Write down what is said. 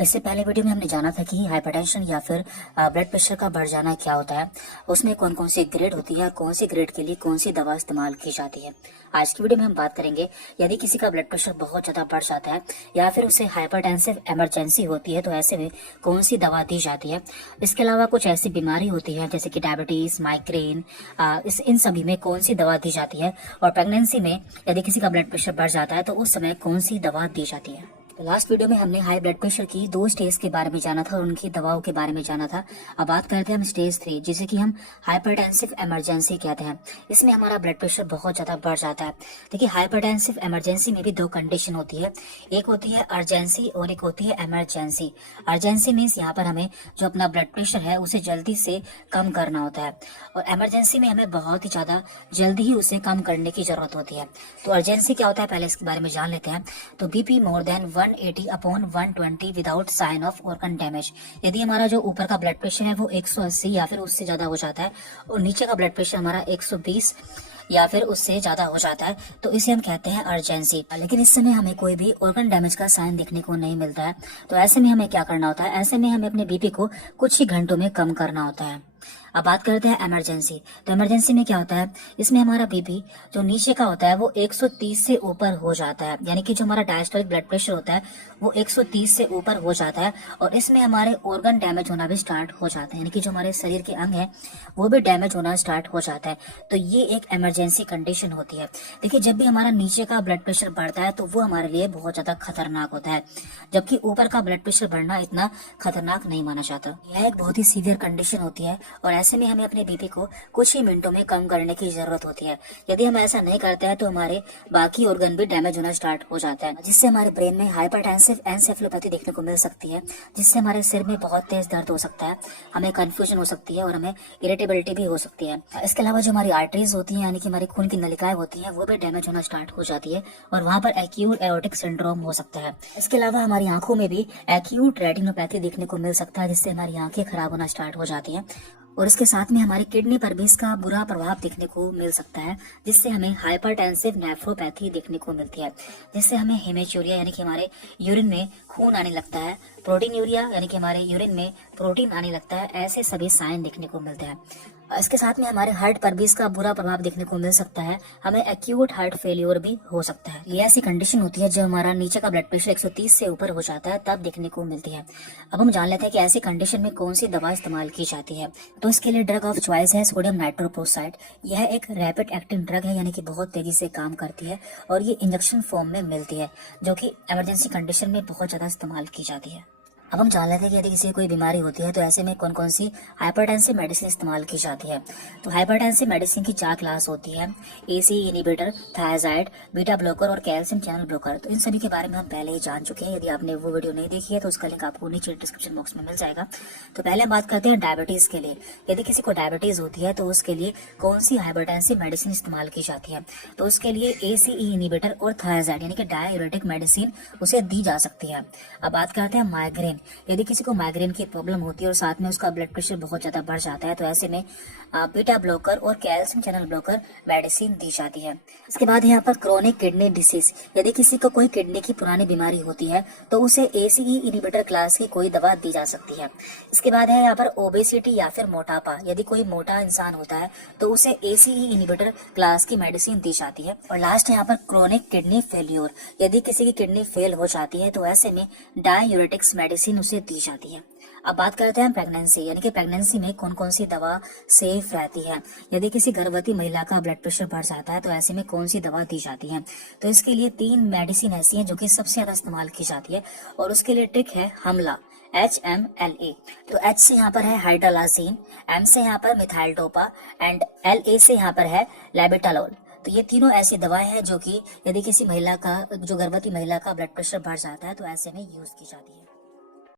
इससे पहले वीडियो में हमने जाना था कि हाइपरटेंशन या फिर ब्लड प्रेशर का बढ़ जाना क्या होता है, उसमें कौन कौन सी ग्रेड होती है, कौन सी ग्रेड के लिए कौन सी दवा इस्तेमाल की जाती है। आज की वीडियो में हम बात करेंगे यदि किसी का ब्लड प्रेशर बहुत ज़्यादा बढ़ जाता है या फिर उसे हाइपरटेंसिव इमरजेंसी होती है तो ऐसे में कौन सी दवा दी जाती है। इसके अलावा कुछ ऐसी बीमारी होती है जैसे कि डायबिटीज़, माइग्रेन, इन सभी में कौन सी दवा दी जाती है। और प्रेगनेंसी में यदि किसी का ब्लड प्रेशर बढ़ जाता है तो उस समय कौन सी दवा दी जाती है। तो लास्ट वीडियो में हमने हाई ब्लड प्रेशर की 2 स्टेज के बारे में जाना था और उनकी दवाओं के बारे में जाना था। अब बात करते हैं हम स्टेज 3, जिसे कि हम हाइपरटेंसिव इमरजेंसी कहते हैं। इसमें हमारा ब्लड प्रेशर बहुत ज्यादा बढ़ जाता है। देखिए, हाइपरटेंसिव इमरजेंसी में भी 2 कंडीशन होती है, एक होती है अर्जेंसी और एक होती है इमरजेंसी। अर्जेंसी मीन्स यहाँ पर हमें जो अपना ब्लड प्रेशर है उसे जल्दी से कम करना होता है और इमरजेंसी में हमें बहुत ही ज्यादा जल्दी ही उसे कम करने की जरूरत होती है। तो अर्जेंसी क्या होता है, पहले इसके बारे में जान लेते हैं। तो BP more than 180/120 without sign of organ damage. यदि हमारा जो ऊपर का ब्लड प्रेशर है वो 180 या फिर उससे ज्यादा हो जाता है और नीचे का ब्लड प्रेशर हमारा 120 या फिर उससे ज्यादा हो जाता है तो इसे हम कहते हैं अर्जेंसी। लेकिन इस समय हमें कोई भी ऑर्गन डैमेज का साइन देखने को नहीं मिलता है, तो ऐसे में हमें क्या करना होता है, ऐसे में हमें अपने बीपी को कुछ ही घंटों में कम करना होता है। अब बात करते हैं इमरजेंसी। तो इमरजेंसी में क्या होता है, इसमें हमारा बीपी जो नीचे का होता है वो 130 से ऊपर हो जाता है, यानी कि जो हमारा डायस्टोलिक ब्लड प्रेशर होता है वो 130 से ऊपर हो जाता है और इसमें हमारे ऑर्गन डैमेज होना भी स्टार्ट हो जाता है, यानी कि जो हमारे शरीर के अंग है वो भी डैमेज होना स्टार्ट हो जाता है। तो ये एक इमरजेंसी कंडीशन होती है। देखिए, जब भी हमारा नीचे का ब्लड प्रेशर बढ़ता है तो वो हमारे लिए बहुत ज्यादा खतरनाक होता है, जबकि ऊपर का ब्लड प्रेशर बढ़ना इतना खतरनाक नहीं माना जाता। यह एक बहुत ही सीवियर कंडीशन होती है और ऐसे में हमें अपने बीपी को कुछ ही मिनटों में कम करने की जरूरत होती है। यदि हम ऐसा नहीं करते हैं तो हमारे बाकी ऑर्गन भी डैमेज होना स्टार्ट हो जाता है, जिससे हमारे ब्रेन में हाइपरटेंसिव एन्सेफेलोपैथी देखने को मिल सकती है, जिससे हमारे सिर में बहुत तेज दर्द हो सकता है, हमें कंफ्यूजन हो सकती है और हमें इरिटेबिलिटी भी हो सकती है। इसके अलावा जो हमारी आर्टरीज होती है, यानी कि हमारी खून की नलिकाएं होती है, वो भी डैमेज होना स्टार्ट हो जाती है और वहाँ पर एक्यूट एओर्टिक सिंड्रोम हो सकता है। इसके अलावा हमारी आंखों में भी एक्यूट रेटिनोपैथी देखने को मिल सकता है, जिससे हमारी आंखें खराब होना स्टार्ट हो जाती है और इसके साथ में हमारी किडनी पर भी इसका बुरा प्रभाव देखने को मिल सकता है, जिससे हमें हाइपरटेंसिव नेफ्रोपैथी देखने को मिलती है, जिससे हमें हेमेचूरिया यानी कि हमारे यूरिन में खून आने लगता है, प्रोटीन यूरिया यानी कि हमारे यूरिन में प्रोटीन आने लगता है, ऐसे सभी साइन देखने को मिलते हैं। इसके साथ में हमारे हार्ट पर भी इसका बुरा प्रभाव देखने को मिल सकता है, हमें एक्यूट हार्ट फेलियर भी हो सकता है। ये ऐसी कंडीशन होती है जब हमारा नीचे का ब्लड प्रेशर 130 से ऊपर हो जाता है, तब देखने को मिलती है। अब हम जान लेते हैं कि ऐसी कंडीशन में कौन सी दवा इस्तेमाल की जाती है। तो इसके लिए ड्रग ऑफ चॉइस है सोडियम नाइट्रोप्रोसाइड। यह एक रैपिड एक्टिंग ड्रग है, यानी कि बहुत तेजी से काम करती है और ये इंजेक्शन फॉर्म में मिलती है, जो कि इमरजेंसी कंडीशन में बहुत ज्यादा इस्तेमाल की जाती है। अब हम जान लेते हैं कि यदि किसी को कोई बीमारी होती है तो ऐसे में कौन कौन सी हाइपरटेंसिव मेडिसिन इस्तेमाल की जाती है। तो हाइपरटेंसिव मेडिसिन की 4 क्लास होती है, AC inhibitor, thyroid, beta blocker और कैल्शियम चैनल ब्लॉकर। तो इन सभी के बारे में हम पहले ही जान चुके हैं। यदि आपने वो वीडियो नहीं देखी है तो उसका लिंक आपको नीचे डिस्क्रिप्शन बॉक्स में मिल जाएगा। तो पहले हम बात करते हैं डायबिटीज के लिए। यदि किसी को डायबिटीज होती है तो उसके लिए कौन सी हाइपरटेंसिव मेडिसिन इस्तेमाल की जाती है। तो उसके लिए एसीई इनिबिटर और थायराइड यानी कि डाययूरेटिक मेडिसिन उसे दी जा सकती है। अब बात करते हैं माइग्रेन। यदि किसी को माइग्रेन की प्रॉब्लम होती है और साथ में उसका ब्लड प्रेशर बहुत ज्यादा बढ़ जाता है तो ऐसे में बीटा ब्लॉकर और कैल्शियम चैनल ब्लॉकर मेडिसिन दी जाती है। इसके बाद यहाँ पर क्रोनिक किडनी डिसीज। यदि किसी को कोई किडनी की पुरानी बीमारी होती है तो उसे एसीई इनिबिटर क्लास की कोई दवा दी जा सकती है। इसके बाद है यहाँ पर ओबेसिटी या फिर मोटापा। यदि कोई मोटा इंसान होता है तो उसे एसीई इनिबिटर क्लास की मेडिसिन दी जाती है। और लास्ट है यहाँ पर क्रोनिक किडनी फेल्योर। यदि किसी की किडनी फेल हो जाती है तो ऐसे में डाययूरेटिक्स मेडिसिन उसे दी जाती है। अब बात करते हैं प्रेगनेंसी, यानी कि प्रेगनेंसी में कौन कौन सी दवा सेफ रहती है। यदि किसी गर्भवती महिला का ब्लड प्रेशर बढ़ जाता है तो ऐसे में कौन सी दवा दी जाती है। तो इसके लिए 3 मेडिसिन ऐसी हैं जो कि सबसे ज्यादा इस्तेमाल की जाती है और उसके लिए ट्रिक है हमला, HMLA। तो H से यहाँ पर है हाइड्रोलाजीन, M से यहाँ पर मिथाइलडोपा एंड LA से यहाँ पर है लेबिटालोल। तो ये तीनों ऐसी दवाएं हैं जो कि यदि किसी महिला का, जो गर्भवती महिला का ब्लड प्रेशर बढ़ जाता है तो ऐसे में यूज की जाती है।